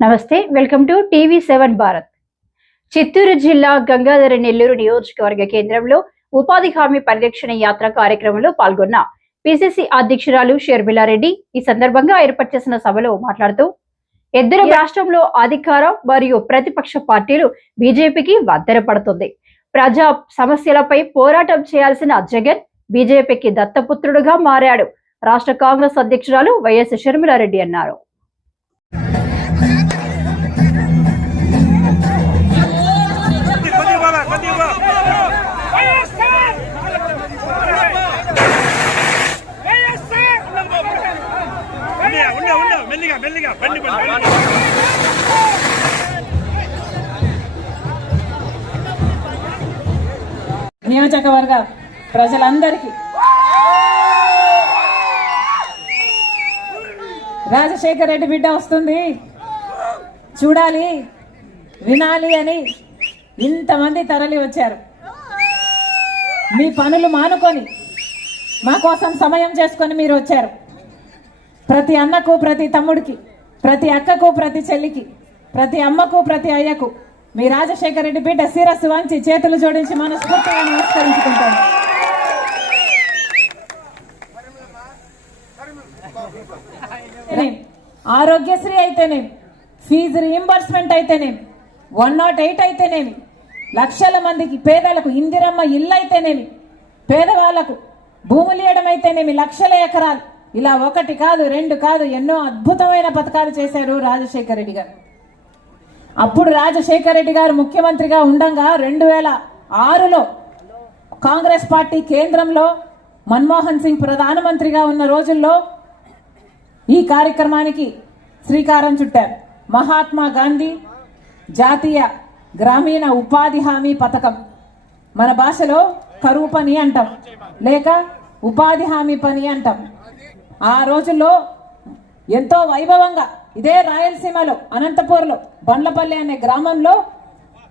నమస్తే, welcome to టీవీ7 Bharat. Chittoor జిల్లా గంగాధర నెల్లూరు నియోజకవర్గ కేంద్రంలో ఉపాధి హామీ పరిరక్షణ యాత్ర కార్యక్రమంలో పాల్గొన్న పిసిసి అధ్యక్షురాలు షర్మిలారెడ్డి ఈ సందర్భంగా ఏర్పాటు చేసిన సభలో మాట్లాడుతూ ఇద్దరు రాష్ట్రంలో అధికార మరియు ప్రతిపక్ష పార్టీలు బీజేపీకి వద్దరపడుతుంది. ప్రజా సమస్యలపై పోరాటం చేయాల్సిన జగన్ బీజేపీకి దత్తపుత్రుడుగా మారాడు. రాష్ట్ర కాంగ్రెస్ అధ్యక్షురాలు వైఎస్ షర్మిలారెడ్డి అన్నారు. నియోజకవర్గ ప్రజలందరికీ రాజశేఖర్ రెడ్డి బిడ్డ వస్తుంది, చూడాలి వినాలి అని ఇంతమంది తరలి వచ్చారు. మీ పనులు మానుకొని మా కోసం సమయం చేసుకొని మీరు వచ్చారు. ప్రతి అన్నకు, ప్రతి తమ్ముడికి, ప్రతి అక్కకు, ప్రతి చెల్లికి, ప్రతి అమ్మకు, ప్రతి అయ్యకు మీ రాజశేఖర రెడ్డి బిడ్డ శిరస్సు వంచి చేతులు జోడించి మనస్ఫూర్తిగా నమస్కరించుకుంటాను. ఆరోగ్యశ్రీ అయితేనేమి, ఫీజు రీయింబర్స్మెంట్ అయితేనేమి, 108 అయితేనేమి, లక్షల మందికి పేదలకు ఇందిరమ్మ ఇల్లు అయితేనేమి, పేదవాళ్లకు భూములు ఇవ్వడం అయితేనేమి, లక్షల ఎకరాలు, ఇలా ఒకటి కాదు రెండు కాదు ఎన్నో అద్భుతమైన పథకాలు చేశారు రాజశేఖర రెడ్డి గారు. అప్పుడు రాజశేఖర రెడ్డి గారు ముఖ్యమంత్రిగా ఉండగా 2006లో కాంగ్రెస్ పార్టీ కేంద్రంలో మన్మోహన్ సింగ్ ప్రధానమంత్రిగా ఉన్న రోజుల్లో ఈ కార్యక్రమానికి శ్రీకారం చుట్టారు. మహాత్మా గాంధీ జాతీయ గ్రామీణ ఉపాధి హామీ పథకం, మన భాషలో కరువు పని అంటాం, లేక ఉపాధి హామీ పని అంటాం. ఆ రోజుల్లో ఎంతో వైభవంగా ఇదే రాయలసీమలో అనంతపూర్లో బండ్లపల్లి అనే గ్రామంలో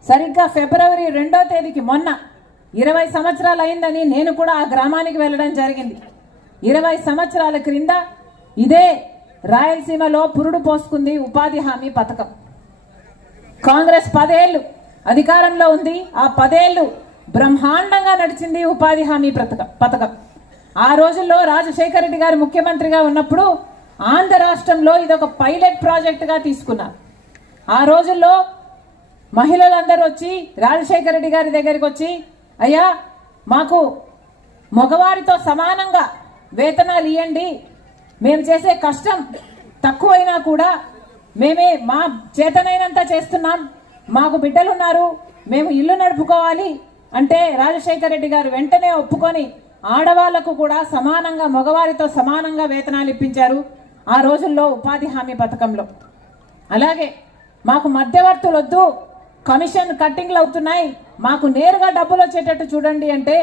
సరిగ్గా ఫిబ్రవరి 2వ తేదీకి మొన్న 20 సంవత్సరాలు అయిందని నేను కూడా ఆ గ్రామానికి వెళ్ళడం జరిగింది. 20 సంవత్సరాల క్రింద ఇదే రాయలసీమలో పురుడు పోసుకుంది ఉపాధి హామీ పథకం. కాంగ్రెస్ 10 ఏళ్ళు అధికారంలో ఉంది. ఆ 10 ఏళ్ళు బ్రహ్మాండంగా నడిచింది ఉపాధి హామీ పథకం. ఆ రోజుల్లో రాజశేఖర రెడ్డి గారు ముఖ్యమంత్రిగా ఉన్నప్పుడు ఆంధ్ర రాష్ట్రంలో ఇదొక పైలట్ ప్రాజెక్టుగా తీసుకున్నారు. ఆ రోజుల్లో మహిళలందరూ వచ్చి రాజశేఖర రెడ్డి గారి దగ్గరికి వచ్చి, అయ్యా మాకు మగవారితో సమానంగా వేతనాలు ఇవ్వండి, మేము చేసే కష్టం తక్కువైనా కూడా మేమే మా చేతనైనంత చేస్తున్నాం, మాకు బిడ్డలున్నారు, మేము ఇల్లు నడుపుకోవాలి అంటే రాజశేఖర రెడ్డి గారు వెంటనే ఒప్పుకొని ఆడవాళ్లకు కూడా సమానంగా మగవారితో సమానంగా వేతనాలు ఇప్పించారు ఆ రోజుల్లో ఉపాధి హామీ పథకంలో. అలాగే మాకు మధ్యవర్తులు వద్దు, కమిషన్ కట్టింగ్లు అవుతున్నాయి, మాకు నేరుగా డబ్బులు వచ్చేటట్టు చూడండి అంటే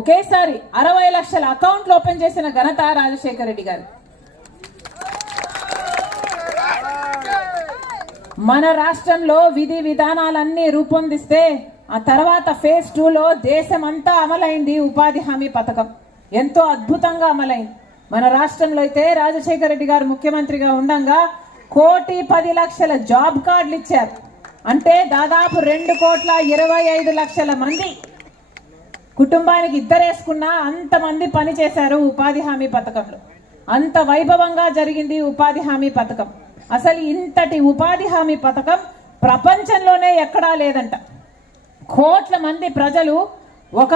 ఒకేసారి 60 లక్షల అకౌంట్లు ఓపెన్ చేసిన ఘనత రాజశేఖర రెడ్డి గారు. మన రాష్ట్రంలో విధి విధానాలన్నీ రూపొందిస్తే ఆ తర్వాత ఫేజ్ 2లో దేశమంతా అమలైంది ఉపాధి హామీ పథకం. ఎంతో అద్భుతంగా అమలైంది. మన రాష్ట్రంలో అయితే రాజశేఖర రెడ్డి గారు ముఖ్యమంత్రిగా ఉండగా 1,10,00,000 జాబ్ కార్డులు ఇచ్చారు. అంటే దాదాపు 2,25,00,000 మంది కుటుంబానికి ఇద్దరేసుకున్నా అంతమంది పని చేశారు ఉపాధి హామీ పథకంలో. అంత వైభవంగా జరిగింది ఉపాధి హామీ పథకం. అసలు ఇంతటి ఉపాధి హామీ పథకం ప్రపంచంలోనే ఎక్కడా లేదంట. కోట్ల మంది ప్రజలు ఒక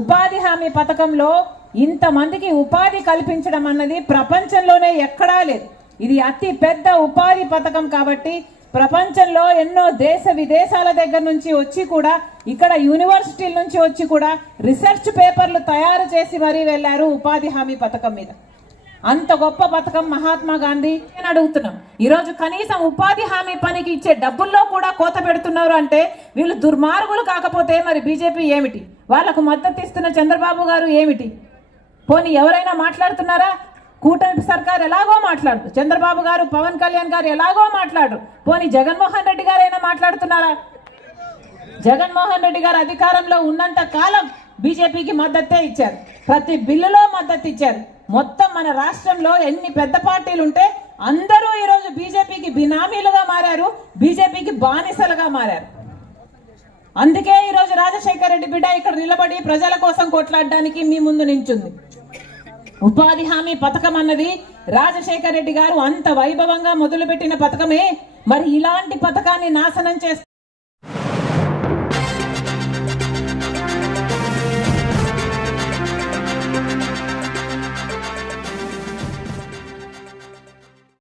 ఉపాధి హామీ పథకంలో ఇంతమందికి ఉపాధి కల్పించడం అన్నది ప్రపంచంలోనే ఎక్కడా లేదు. ఇది అతి పెద్ద ఉపాధి పథకం కాబట్టి ప్రపంచంలో ఎన్నో దేశ విదేశాల దగ్గర నుంచి వచ్చి కూడా, ఇక్కడ యూనివర్సిటీల నుంచి వచ్చి కూడా రీసెర్చ్ పేపర్లు తయారు చేసి మరీ వెళ్లారు ఉపాధి హామీ పథకం మీద. అంత గొప్ప పథకం మహాత్మా గాంధీ అని అడుగుతున్నాం. ఈరోజు కనీసం ఉపాధి హామీ పనికి ఇచ్చే డబ్బుల్లో కూడా కోత పెడుతున్నారు అంటే వీళ్ళు దుర్మార్గులు కాకపోతే మరి బీజేపీ ఏమిటి? వాళ్లకు మద్దతు ఇస్తున్న చంద్రబాబు గారు ఏమిటి? పోనీ ఎవరైనా మాట్లాడుతున్నారా? కూటమి సర్కార్ ఎలాగో మాట్లాడు, చంద్రబాబు గారు, పవన్ కళ్యాణ్ గారు ఎలాగో మాట్లాడు. పోనీ జగన్మోహన్ రెడ్డి గారు అయినా మాట్లాడుతున్నారా? జగన్మోహన్ రెడ్డి గారు అధికారంలో ఉన్నంత కాలం బీజేపీకి మద్దతే ఇచ్చారు, ప్రతి బిల్లులో మద్దతు ఇచ్చారు. మొత్తం మన రాష్ట్రంలో ఎన్ని పెద్ద పార్టీలు ఉంటే అందరూ ఈరోజు బీజేపీకి బినామీలుగా మారారు, బీజేపీకి బానిసలుగా మారారు. అందుకే ఈరోజు రాజశేఖర రెడ్డి బిడ్డ ఇక్కడ నిలబడి ప్రజల కోసం కొట్లాడడానికి మీ ముందు నించుంది. ఉపాధి హామీ పథకం అన్నది రాజశేఖర రెడ్డి గారు అంత వైభవంగా మొదలుపెట్టిన పథకమే. మరి ఇలాంటి పథకాన్ని నాశనం చేస్తూ